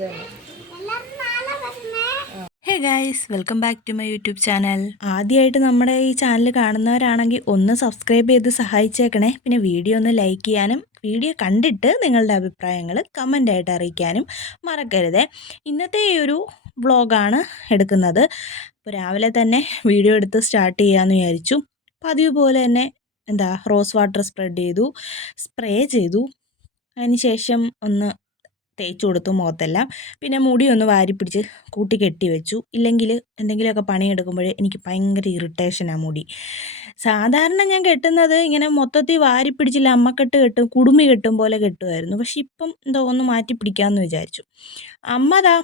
അത് തന്നെ hey guys welcome back to my YouTube channel. ആദ്യമായിട്ട് നമ്മുടെ ഈ ചാനൽ കാണുന്നവരാണെങ്കിൽ ഒന്ന് സബ്സ്ക്രൈബ് ചെയ്ത് സഹായിച്ചേക്കണേ. പിന്നെ വീഡിയോ ഒന്ന് ലൈക്ക് ചെയ്യാനും വീഡിയോ കണ്ടിട്ട് നിങ്ങളുടെ അഭിപ്രായങ്ങൾ കമന്റായിട്ട് അറിയിക്കാനും മറക്കരുതേ. ഇന്നത്തെ ഈ ഒരു വ്ളോഗാണ് എടുക്കുന്നത്. അപ്പോൾ രാവിലെ തന്നെ വീഡിയോ എടുത്ത് സ്റ്റാർട്ട് ചെയ്യാമെന്ന് വിചാരിച്ചു. പതിവ് പോലെ തന്നെ എന്താ റോസ് വാട്ടർ സ്പ്രെഡ് ചെയ്തു സ്പ്രേ ചെയ്തു. അതിന് ശേഷം ഒന്ന് തേച്ച് കൊടുത്തു മുഖത്തെല്ലാം. പിന്നെ മുടി ഒന്ന് വാരി പിടിച്ച് കൂട്ടി കെട്ടി വെച്ചു. ഇല്ലെങ്കിൽ എന്തെങ്കിലുമൊക്കെ പണിയെടുക്കുമ്പോൾ എനിക്ക് ഭയങ്കര ഇറിറ്റേഷനാണ് മുടി. സാധാരണ ഞാൻ കെട്ടുന്നത് ഇങ്ങനെ മൊത്തത്തിൽ വാരി പിടിച്ചില്ല അമ്മക്കെട്ട് കെട്ടും കുടുമി കെട്ടും പോലെ കെട്ടുമായിരുന്നു. പക്ഷെ ഇപ്പം എന്തോ ഒന്ന് മാറ്റി പിടിക്കാമെന്ന് വിചാരിച്ചു. അമ്മതാ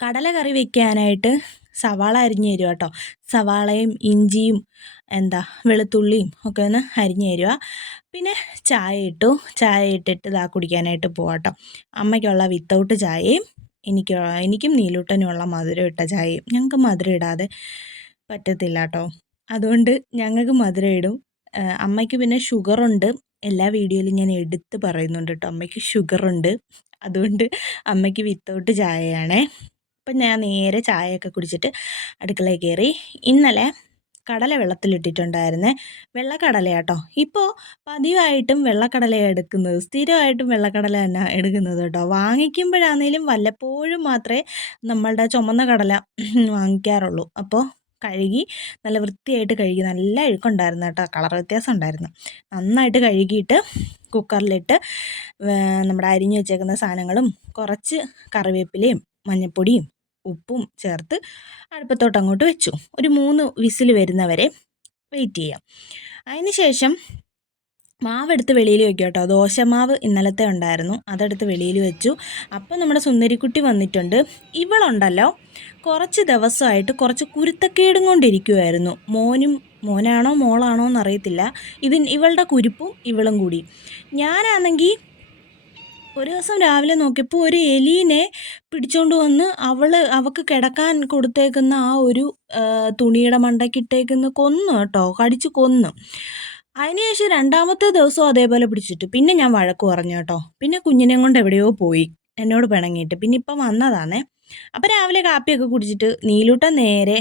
കടല കറി വെക്കാനായിട്ട് സവാള അരിഞ്ഞു തരുക കേട്ടോ സവാളയും ഇഞ്ചിയും എന്താ വെളുത്തുള്ളിയും ഒക്കെ ഒന്ന് അരിഞ്ഞു തരിക പിന്നെ ചായ ഇട്ടു. ചായ ഇട്ടിട്ട് ഇതാ കുടിക്കാനായിട്ട് പോവാട്ടോ അമ്മയ്ക്കുള്ള വിത്തൗട്ട് ചായയും എനിക്ക് എനിക്കും നീലൂട്ടനുമുള്ള മധുരം ഇട്ട ചായയും ഞങ്ങൾക്ക് മധുരം ഇടാതെ പറ്റത്തില്ല കേട്ടോ അതുകൊണ്ട് ഞങ്ങൾക്ക് മധുരം ഇടും. അമ്മയ്ക്ക് പിന്നെ ഷുഗറുണ്ട് എല്ലാ വീഡിയോയിലും ഞാൻ എടുത്ത് പറയുന്നുണ്ട് കേട്ടോ അമ്മയ്ക്ക് ഷുഗറുണ്ട് അതുകൊണ്ട് അമ്മയ്ക്ക് വിത്തൗട്ട് ചായയാണേ. അപ്പം ഞാൻ നേരെ ചായയൊക്കെ കുടിച്ചിട്ട് അടുക്കളയിൽ കയറി. ഇന്നലെ കടല വെള്ളത്തിലിട്ടിട്ടുണ്ടായിരുന്നേ. വെള്ളക്കടല കേട്ടോ ഇപ്പോൾ പതിവായിട്ടും വെള്ളക്കടല എടുക്കുന്നത്. സ്ഥിരമായിട്ടും വെള്ളക്കടല തന്നെ എടുക്കുന്നത് കേട്ടോ. വാങ്ങിക്കുമ്പോഴാണേലും വല്ലപ്പോഴും മാത്രമേ നമ്മളുടെ ചുമന്ന കടല വാങ്ങിക്കാറുള്ളൂ. അപ്പോൾ കഴുകി നല്ല വൃത്തിയായിട്ട് കഴുകി നല്ല അഴുക്കുണ്ടായിരുന്നു കേട്ടോ. കളർ വ്യത്യാസം ഉണ്ടായിരുന്നു. നന്നായിട്ട് കഴുകിയിട്ട് കുക്കറിലിട്ട് നമ്മുടെ അരിഞ്ഞു വെച്ചേക്കുന്ന സാധനങ്ങളും കുറച്ച് കറിവേപ്പിലയും മഞ്ഞൾപ്പൊടിയും ഉപ്പും ചേർത്ത് അടുപ്പത്തോട്ട് അങ്ങോട്ട് വെച്ചു. ഒരു മൂന്ന് വിസിൽ വരുന്നവരെ വെയിറ്റ് ചെയ്യാം. അതിന് ശേഷം മാവെടുത്ത് വെളിയിൽ വെക്കും കേട്ടോ ദോശമാവ് ഇന്നലത്തെ ഉണ്ടായിരുന്നു. അതെടുത്ത് വെളിയിൽ വെച്ചു. അപ്പം നമ്മുടെ സുന്ദരിക്കുട്ടി വന്നിട്ടുണ്ട്. ഇവളുണ്ടല്ലോ കുറച്ച് ദിവസമായിട്ട് കുറച്ച് കുരുത്തക്കേടും കൊണ്ടിരിക്കുമായിരുന്നു മോനും മോനാണോ മോളാണോ എന്നറിയത്തില്ല. ഇതിൻ ഇവളുടെ കുരുപ്പും ഇവളും കൂടി. ഞാനാണെങ്കിൽ ഒരു ദിവസം രാവിലെ നോക്കിയപ്പോൾ ഒരു എലീനെ പിടിച്ചോണ്ട് വന്ന് അവൾ അവൾക്ക് കിടക്കാൻ കൊടുത്തേക്കുന്ന ആ ഒരു തുണിയുടെ മണ്ടക്കിട്ടേക്കുന്ന കൊന്നു കേട്ടോ കടിച്ച് കൊന്നു. അതിനുശേഷം രണ്ടാമത്തെ ദിവസം അതേപോലെ പിടിച്ചിട്ട്. പിന്നെ ഞാൻ വഴക്ക് പറഞ്ഞു കേട്ടോ. പിന്നെ കുഞ്ഞിനെ കൊണ്ട് എവിടെയോ പോയി. എന്നോട് പിണങ്ങിയിട്ട്. പിന്നെ ഇപ്പം വന്നതാണേ. അപ്പം രാവിലെ കാപ്പിയൊക്കെ കുടിച്ചിട്ട് നീലൂട്ടൻ നേരെ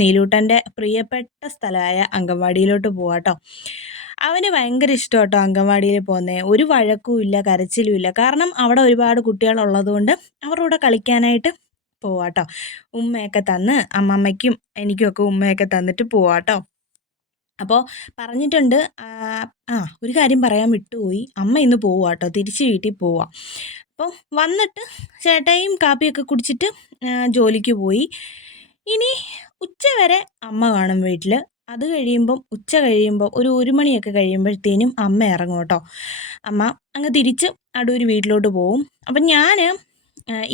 നീലൂട്ടന്റെ പ്രിയപ്പെട്ട സ്ഥലമായ അംഗൻവാടിയിലോട്ട് പോവാട്ടോ. അവന് ഭയങ്കര ഇഷ്ടം കേട്ടോ അങ്കൻവാടിയിൽ പോകുന്നത് ഒരു വഴക്കും ഇല്ല കരച്ചിലും ഇല്ല. കാരണം അവിടെ ഒരുപാട് കുട്ടികളുള്ളതുകൊണ്ട് അവരുടെ കൂടെ കളിക്കാനായിട്ട് പോവാട്ടോ. ഉമ്മയൊക്കെ തന്ന് അമ്മമ്മയ്ക്കും എനിക്കുമൊക്കെ ഉമ്മയൊക്കെ തന്നിട്ട് പോവാട്ടോ. അപ്പോൾ പറഞ്ഞിട്ടുണ്ട് ആ ഒരു കാര്യം പറയാൻ വിട്ടുപോയി. അമ്മ ഇന്ന് പോവാട്ടോ. തിരിച്ച് വീട്ടിൽ പോവാം. അപ്പോൾ വന്നിട്ട് ചേട്ടയും കാപ്പിയൊക്കെ കുടിച്ചിട്ട് ജോലിക്ക് പോയി. ഇനി ഉച്ച വരെ അമ്മ കാണും വീട്ടിൽ അത് കഴിയുമ്പം ഉച്ച കഴിയുമ്പോൾ ഒരു ഒരു മണിയൊക്കെ കഴിയുമ്പോഴത്തേനും അമ്മ ഇറങ്ങും കേട്ടോ. അമ്മ അങ്ങ് തിരിച്ച് അടൂർ വീട്ടിലോട്ട് പോവും. അപ്പം ഞാൻ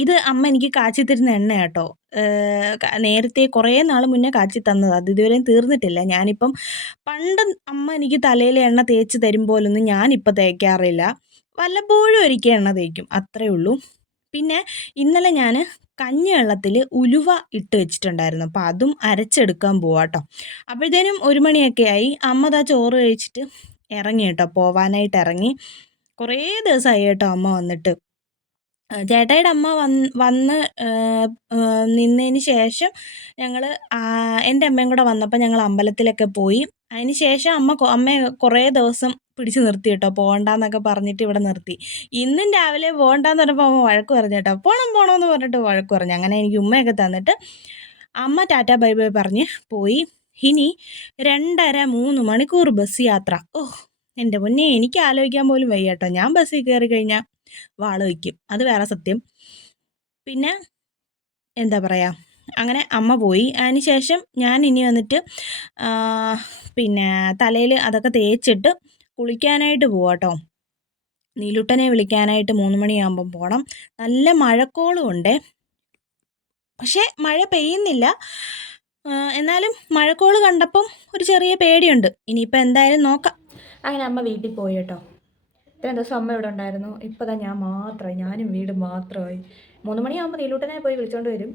ഇത് അമ്മ എനിക്ക് കാച്ചി തരുന്ന എണ്ണ കേട്ടോ. നേരത്തെ കുറേ നാൾ മുന്നേ കാച്ചി തന്നത്. അത് ഇതുവരെയും തീർന്നിട്ടില്ല. ഞാനിപ്പം പണ്ട് അമ്മ എനിക്ക് തലയിൽ എണ്ണ തേച്ച് തരുമ്പോലൊന്നും ഞാനിപ്പോൾ തേക്കാറില്ല. വല്ലപ്പോഴും ഒരിക്കൽ എണ്ണ തേക്കും. അത്രേ ഉള്ളൂ. പിന്നെ ഇന്നലെ ഞാൻ കഞ്ഞി വെള്ളത്തിൽ ഉലുവ ഇട്ട് വെച്ചിട്ടുണ്ടായിരുന്നു. അപ്പോൾ അതും അരച്ചെടുക്കാൻ പോവാം കേട്ടോ അപ്പോഴത്തേനും ഒരു മണിയൊക്കെ ആയി അമ്മ ദാ ചോറ് കഴിച്ചിട്ട് ഇറങ്ങി കേട്ടോ പോവാനായിട്ട് ഇറങ്ങി. കുറേ ദിവസമായി കേട്ടോ അമ്മ വന്നിട്ട്. ചേട്ടായിയുടെ അമ്മ വന്ന് വന്ന് നിന്നതിന് ശേഷം ഞങ്ങൾ എന്റെ അമ്മയും കൂടെ വന്നപ്പോൾ ഞങ്ങൾ അമ്പലത്തിലൊക്കെ പോയി. അതിന് ശേഷം അമ്മ അമ്മയെ കുറേ ദിവസം പിടിച്ചു നിർത്തി കേട്ടോ. പോകണ്ടെന്നൊക്കെ പറഞ്ഞിട്ട് ഇവിടെ നിർത്തി. ഇന്നും രാവിലെ പോകണ്ടെന്ന് പറഞ്ഞപ്പോൾ അമ്മ വഴക്ക് പറഞ്ഞു കേട്ടോ. പോകണം പോകണമെന്ന് പറഞ്ഞിട്ട് വഴക്ക് പറഞ്ഞു. അങ്ങനെ എനിക്ക് ഉമ്മയൊക്കെ തന്നിട്ട് അമ്മ ടാറ്റ ബൈ ബൈ പറഞ്ഞ് പോയി. ഇനി രണ്ടര മൂന്ന് മണിക്കൂർ ബസ് യാത്ര. ഓ എന്റെ മുന്നെ എനിക്ക് ആലോചിക്കാൻ പോലും വയ്യ കേട്ടോ. ഞാൻ ബസ്സിൽ കയറി കഴിഞ്ഞാൽ വാള വയ്ക്കും. അത് വേറെ സത്യം. പിന്നെ എന്താ പറയുക അങ്ങനെ അമ്മ പോയി. അതിന് ശേഷം ഞാൻ ഇനി വന്നിട്ട് പിന്നെ തലയിൽ അതൊക്കെ തേച്ചിട്ട് കുളിക്കാനായിട്ട് പോവാട്ടോ നീലുട്ടനെ വിളിക്കാനായിട്ട് മൂന്ന് മണിയാകുമ്പം പോകണം നല്ല മഴക്കോളും ഉണ്ട്. പക്ഷേ മഴ പെയ്യുന്നില്ല. എന്നാലും മഴക്കോൾ കണ്ടപ്പം ഒരു ചെറിയ പേടിയുണ്ട്. ഇനിയിപ്പോൾ എന്തായാലും നോക്കാം. അങ്ങനെ അമ്മ വീട്ടിൽ പോയി കേട്ടോ ഇത്രയും ദിവസം അമ്മ ഇവിടെ ഉണ്ടായിരുന്നു. ഇപ്പോൾ ഞാൻ മാത്രമായി. ഞാനും വീട് മാത്രമായി. മൂന്ന് മണിയാകുമ്പോൾ നീലൂട്ടനെ പോയി വിളിച്ചോണ്ട് വരും.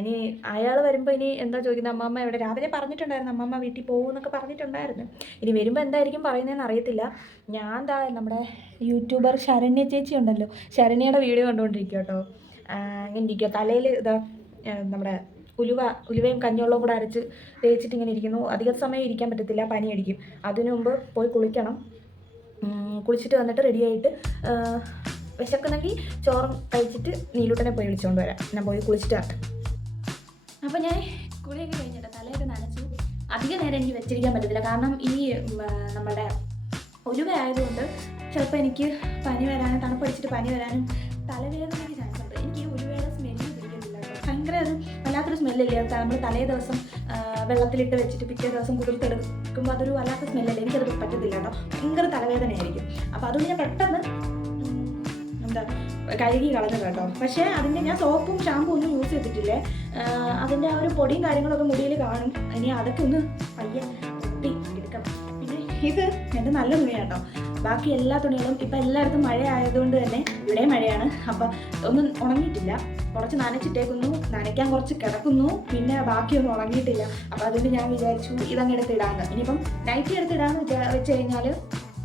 ഇനി അയാൾ വരുമ്പോൾ ഇനി എന്താ ചോദിക്കുന്നത് അമ്മമ്മ ഇവിടെ രാവിലെ പറഞ്ഞിട്ടുണ്ടായിരുന്നു അമ്മമ്മ വീട്ടിൽ പോകുമെന്നൊക്കെ പറഞ്ഞിട്ടുണ്ടായിരുന്നു. ഇനി വരുമ്പോൾ എന്തായിരിക്കും പറയുന്നതെന്ന് അറിയത്തില്ല. ഞാൻ എന്താ നമ്മുടെ യൂട്യൂബർ ശരണ്യ ചേച്ചി ഉണ്ടല്ലോ. ശരണ്യയുടെ വീഡിയോ കണ്ടുകൊണ്ടിരിക്കുക കേട്ടോ. ഇങ്ങനെ ഇരിക്കുക തലയിൽ ഇതാ നമ്മുടെ ഉലുവ ഉലുവയും കഞ്ഞിവെള്ളവും കൂടെ അരച്ച് തേച്ചിട്ട് ഇങ്ങനെ ഇരിക്കുന്നു. അധിക സമയം ഇരിക്കാൻ പറ്റത്തില്ല പനി അടിക്കും അതിനു മുമ്പ് പോയി കുളിക്കണം. കുളിച്ചിട്ട് വന്നിട്ട് റെഡിയായിട്ട് വിശക്കുന്നെങ്കിൽ ചോറും കഴിച്ചിട്ട് നീലൂട്ടനെ പോയി വിളിച്ചുകൊണ്ട് വരാം. ഞാൻ പോയി കുളിച്ചിട്ട് അപ്പൊ അപ്പോൾ ഞാൻ കുളിയൊക്കെ കഴിഞ്ഞിട്ട് തലയൊക്കെ നനച്ചു അധിക നേരം എനിക്ക് വെച്ചിരിക്കാൻ പറ്റത്തില്ല. കാരണം ഈ നമ്മുടെ ഒലുവ ആയതുകൊണ്ട് ചിലപ്പോൾ എനിക്ക് പനി വരാനും തണുപ്പടിച്ചിട്ട് പനി വരാനും തലവേദനയ്ക്ക് ചാൻസ് ഉണ്ട്. എനിക്ക് ഈ ഒലുവയുടെ സ്മെല്ല് പിടിക്കുന്നില്ല ഭയങ്കര ഒരു വല്ലാത്തൊരു സ്മെല്ലല്ലേ നമ്മൾ തലേ ദിവസം വെള്ളത്തിലിട്ട് വെച്ചിട്ട് പിറ്റേ ദിവസം കുതിർത്തെടുക്കുമ്പോൾ അതൊരു വല്ലാത്ത സ്മെല്ലല്ലേ എനിക്കത് പറ്റത്തില്ല കേട്ടോ. ഭയങ്കര തലവേദനയായിരിക്കും. അപ്പോൾ അതുകൊണ്ട് ഞാൻ പെട്ടെന്ന് എന്താ കഴുകി കളഞ്ഞു കേട്ടോ. പക്ഷേ അതിന്റെ ഞാൻ സോപ്പും ഷാമ്പും ഒന്നും യൂസ് ചെയ്തിട്ടില്ലേ? അതിന്റെ ആ ഒരു പൊടിയും കാര്യങ്ങളൊക്കെ മുടിയിൽ കാണും. ഇനി അതൊക്കെ ഒന്ന് പയ്യെ പൊട്ടി എടുക്കണം. പിന്നെ ഇത് എന്റെ നല്ല തുണിയാണ് കേട്ടോ ബാക്കി എല്ലാ തുണികളും ഇപ്പം എല്ലായിടത്തും മഴ ആയതുകൊണ്ട് തന്നെ ഇവിടെ മഴയാണ്. അപ്പം ഒന്നും ഉണങ്ങിയിട്ടില്ല. കുറച്ച് നനച്ചിട്ടേക്കുന്നു. നനയ്ക്കാൻ കുറച്ച് കിടക്കുന്നു. പിന്നെ ബാക്കിയൊന്നും ഉണങ്ങിയിട്ടില്ല. അപ്പം അതുകൊണ്ട് ഞാൻ വിചാരിച്ചു ഇതങ്ങ് എടുത്തിടാന്ന് ഇനിയിപ്പം നൈറ്റി എടുത്തിടാന്ന് വിചാ വെച്ച് കഴിഞ്ഞാൽ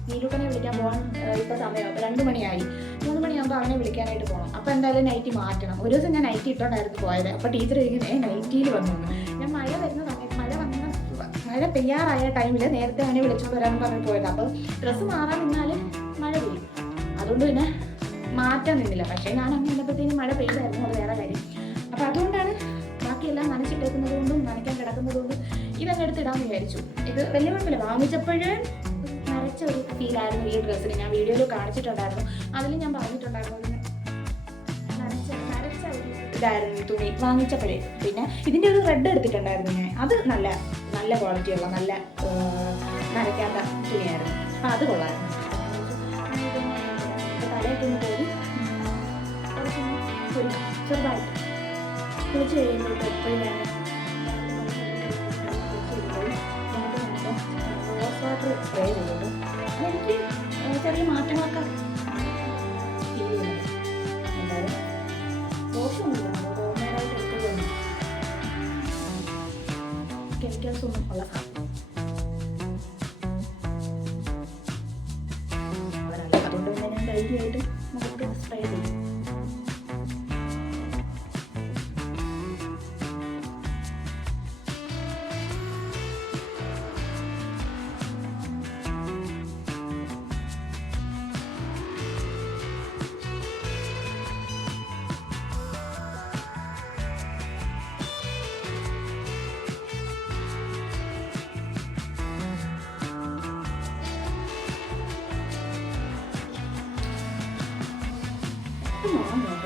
നീലൂട്ടനെ വിളിക്കാൻ പോകാൻ ഇപ്പോൾ സമയം രണ്ട് മണിയായി. മണിയാകുമ്പോൾ അവനെ വിളിക്കാനായിട്ട് പോകണം അപ്പോൾ എന്തായാലും നൈറ്റി മാറ്റണം. ഒരു ദിവസം ഞാൻ നൈറ്റി ഇട്ടോണ്ടായിരുന്നു പോയത്. അപ്പോൾ ടീച്ചർ ഇങ്ങനെ നൈറ്റിയിൽ വന്നു? ഞാൻ മഴ വരുന്ന സമയത്ത് മഴ വന്ന മഴ പെയ്യാറായ ടൈമിൽ നേരത്തെ അവനെ വിളിച്ചോണ്ട് വരാമെന്ന് പറഞ്ഞു പോയത്. അപ്പോൾ ഡ്രസ്സ് മാറാൻ നിന്നാൽ മഴ പെയ്യും. അതുകൊണ്ട് പിന്നെ മാറ്റാൻ നിന്നില്ല. പക്ഷേ ഞാൻ അങ്ങനെ വന്നപ്പോഴത്തേനും മഴ പെയ്തായിരുന്നു. അത് വേറെ കാര്യം. അപ്പോൾ അതുകൊണ്ടാണ് ബാക്കിയെല്ലാം നനച്ചിട്ടേക്കുന്നത് കൊണ്ടും നനയ്ക്കാൻ കിടക്കുന്നത് കൊണ്ടും ഇതങ്ങ് എടുത്തിടാമെന്ന് വിചാരിച്ചു. ഇത് വലിയ കുഴപ്പമില്ല. വാങ്ങിച്ചപ്പോഴേ നരച്ച ഒരു ഫീലായിരുന്നു ഈ ഡ്രസ്സിന് ഞാൻ വീഡിയോയിൽ കാണിച്ചിട്ടുണ്ടായിരുന്നു. അതിൽ ഞാൻ പറഞ്ഞിട്ടുണ്ടായിരുന്നു ഇതായിരുന്നു തുണി വാങ്ങിച്ചപ്പോഴേ പിന്നെ ഇതിന്റെ ഒരു റെഡ് എടുത്തിട്ടുണ്ടായിരുന്നു ഞാൻ. അത് നല്ല നല്ല ക്വാളിറ്റി ഉള്ള നല്ല നരയ്ക്കാത്ത തുണിയായിരുന്നു. അപ്പം അത് കൊള്ളായിരുന്നു. ഒന്ന് പോയി ചെറുതായിട്ട് കുളിച്ച് കഴിയുമ്പോൾ എപ്പോഴും വാട്ടർ സ്പ്രേ ചെയ്യുന്നുണ്ട്. അതെനിക്ക് ചെറിയ മാറ്റങ്ങളൊക്കെ ഫീൽ ചെയ്യുന്നുണ്ട് എന്തായാലും ദോഷമൊന്നുമില്ല അതുകൊണ്ട് തന്നെ ഞാൻ ധൈര്യമായിട്ട് നമുക്ക് സ്പ്രേ ചെയ്യും. ഇത് മാങ്ങ കേട്ടോ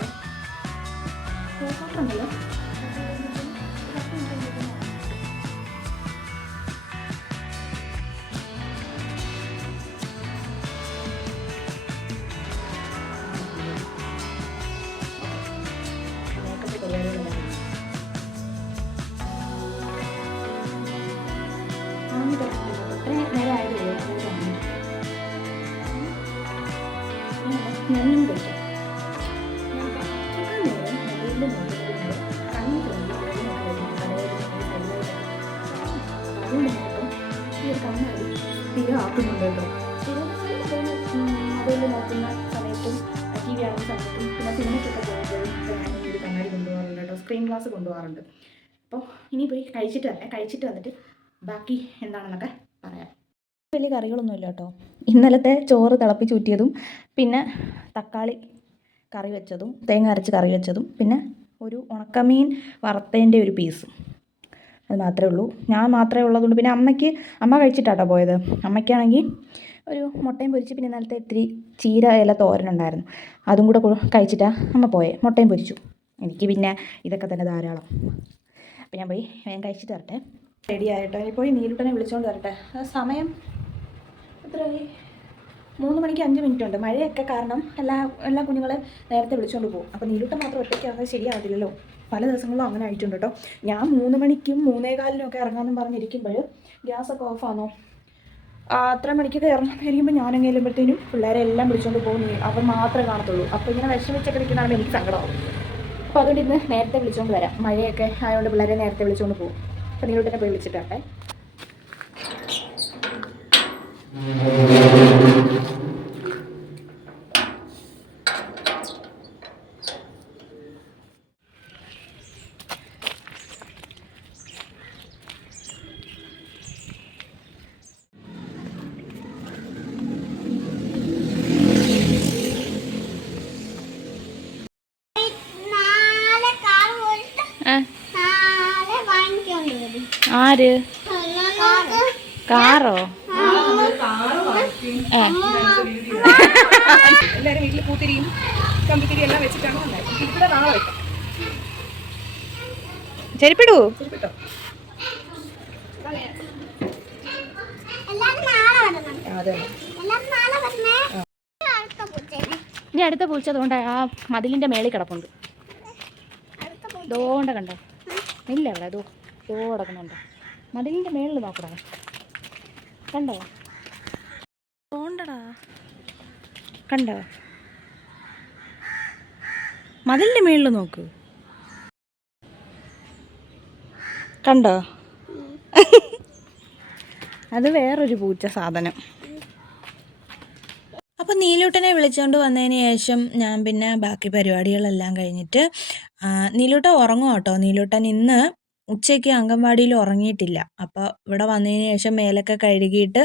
ആക്കുന്നുണ്ട് കേട്ടോ മൊബൈലിൽ നോക്കുന്ന സമയത്തും ടി വി ആവുന്ന സമയത്തും പിന്നെ സിനിമയ്ക്കൊക്കെ പോകുമ്പോഴും ഞാൻ ഈ ഒരു കണ്ണാടി കൊണ്ടുപോകാറുണ്ട് കേട്ടോ സ്ക്രീൻ ഗ്ലാസ് കൊണ്ടുപോകാറുണ്ട്. അപ്പോൾ ഇനി പോയി കഴിച്ചിട്ട് വരാം കഴിച്ചിട്ട് വന്നിട്ട് ബാക്കി എന്താണെന്നൊക്കെ പറയാം. വലിയ കറികളൊന്നുമില്ല കേട്ടോ. ഇന്നലത്തെ ചോറ് തിളപ്പിച്ചൂറ്റിയതും പിന്നെ തക്കാളി കറി വെച്ചതും തേങ്ങ അരച്ച് കറി വെച്ചതും പിന്നെ ഒരു ഉണക്കമീൻ വറുത്തതിന്റെ ഒരു പീസും അത് മാത്രമേ ഉള്ളൂ. ഞാൻ മാത്രമേ ഉള്ളതുകൊണ്ട് പിന്നെ അമ്മയ്ക്ക് അമ്മ കഴിച്ചിട്ടാട്ടോ പോയത്. അമ്മയ്ക്കാണെങ്കിൽ ഒരു മുട്ടയും പൊരിച്ച് പിന്നെ ഇന്നലത്തെ ഇത്തിരി ചീര ഇല തോരനുണ്ടായിരുന്നു അതും കൂടെ കഴിച്ചിട്ടാണ് അമ്മ പോയെ. മുട്ടയും പൊരിച്ചു. എനിക്ക് പിന്നെ ഇതൊക്കെ തന്നെ ധാരാളം. അപ്പം ഞാൻ പോയി വേഗം കഴിച്ചിട്ട് വരട്ടെ. റെഡി ആയിട്ടോ? ഇനി പോയി നീരുട്ടനെ വിളിച്ചുകൊണ്ട് വരട്ടെ. സമയം എത്രയായി? മൂന്ന് മണിക്ക് അഞ്ച് മിനിറ്റ് ഉണ്ട്. മഴയൊക്കെ കാരണം എല്ലാ എല്ലാ കുഞ്ഞുങ്ങളെ നേരത്തെ വിളിച്ചുകൊണ്ട് പോകും. അപ്പോൾ നീലൂട്ടം മാത്രം ഒറ്റയ്ക്കാകുന്നത് ശരിയാവില്ലല്ലോ പല ദിവസങ്ങളും അങ്ങനെ ആയിട്ടുണ്ട് കേട്ടോ ഞാൻ മൂന്ന് മണിക്കും മൂന്നേ കാലിനും ഒക്കെ ഇറങ്ങാമെന്ന് പറഞ്ഞിരിക്കുമ്പോൾ ഗ്യാസൊക്കെ ഓഫാണോ അത്ര മണിക്കൊക്കെ കയറണം കഴിയുമ്പോൾ ഞാനും ചെല്ലുമ്പോഴത്തേനും പിള്ളേരെ എല്ലാം വിളിച്ചുകൊണ്ട് പോകുന്നു അവർ മാത്രമേ കാണത്തുള്ളൂ. അപ്പോൾ ഇങ്ങനെ വിഷമിച്ചൊക്കെ നിൽക്കുന്നതാണ് എനിക്ക് സങ്കടമാവും. അപ്പോൾ അതുകൊണ്ട് ഇന്ന് നേരത്തെ വിളിച്ചുകൊണ്ട് വരാം. മഴയൊക്കെ ആയതുകൊണ്ട് പിള്ളേരെ നേരത്തെ വിളിച്ചുകൊണ്ട് പോകും അപ്പോൾ നീലോട്ടിനെ പോയി വിളിച്ചിട്ടാട്ടെ നാളെ കാർ പോയിട്ട് നാളെ വാങ്ങിക്കൊണ്ട് വരും ആര് കാറ്? കാറോ എല്ലാവരും വീട്ടിൽ പൂത്തിരിയും കമ്പിത്തിരി എല്ലാം വെച്ചിട്ടാണ് ഇവിടെ നാളെ വെക്കാം. ചെരിപ്പിടൂ. എല്ലാരും എല്ലാരും ഇനി അടുത്ത പൂച്ച അതുകൊണ്ട് ആ മതിലിന്റെ മേളിൽ കിടപ്പുണ്ട്. അടുത്ത പൂച്ച. ദോണ്ട കണ്ടോ? ഇല്ല അവിടെ അതോ ദോ കിടക്കുന്നുണ്ടോ. മതിലിന്റെ മേളിൽ നോക്കടാ. കണ്ടോ? കണ്ടോ? മതിലിന്റെ മേളിൽ നോക്ക്. കണ്ടോ? അത് വേറൊരു പൂച്ച സാധനം. അപ്പോൾ നീലൂട്ടനെ വിളിച്ചുകൊണ്ട് വന്നതിന് ശേഷം ഞാൻ പിന്നെ ബാക്കി പരിപാടികളെല്ലാം കഴിഞ്ഞിട്ട് നീലൂട്ട ഉറങ്ങും കേട്ടോ നീലൂട്ടൻ ഇന്ന് ഉച്ചയ്ക്ക് അംഗൻവാടിയിൽ ഉറങ്ങിയിട്ടില്ല. അപ്പോൾ ഇവിടെ വന്നതിന് ശേഷം മേലൊക്കെ കഴുകിയിട്ട്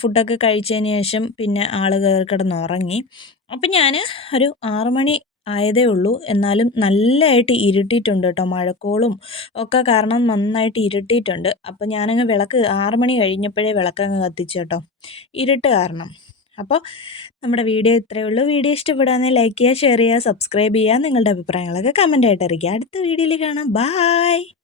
ഫുഡൊക്കെ കഴിച്ചതിന് ശേഷം പിന്നെ ആൾ കയറി കിടന്ന് ഉറങ്ങി. അപ്പം ഞാൻ ഒരു ആറുമണി ആയതേ ഉള്ളൂ. എന്നാലും നല്ലതായിട്ട് ഇരുട്ടിയിട്ടുണ്ട് കേട്ടോ. മഴക്കോളും ഒക്കെ കാരണം നന്നായിട്ട് ഇരുട്ടിയിട്ടുണ്ട്. അപ്പോൾ ഞാനങ്ങ് വിളക്ക് ആറു മണി കഴിഞ്ഞപ്പോഴേ വിളക്കങ്ങ് കത്തിച്ചു കേട്ടോ. ഇരുട്ട് കാരണം. അപ്പോൾ നമ്മുടെ വീഡിയോ ഇത്രയേ ഉള്ളൂ. വീഡിയോ ഇഷ്ടപ്പെടുകയാണെങ്കിൽ ലൈക്ക് ചെയ്യുക ഷെയർ ചെയ്യുക സബ്സ്ക്രൈബ് ചെയ്യുക. നിങ്ങളുടെ അഭിപ്രായങ്ങളൊക്കെ കമന്റ് ആയിട്ട് അറിയിക്കുക. അടുത്ത വീഡിയോയിൽ കാണാം. ബായ്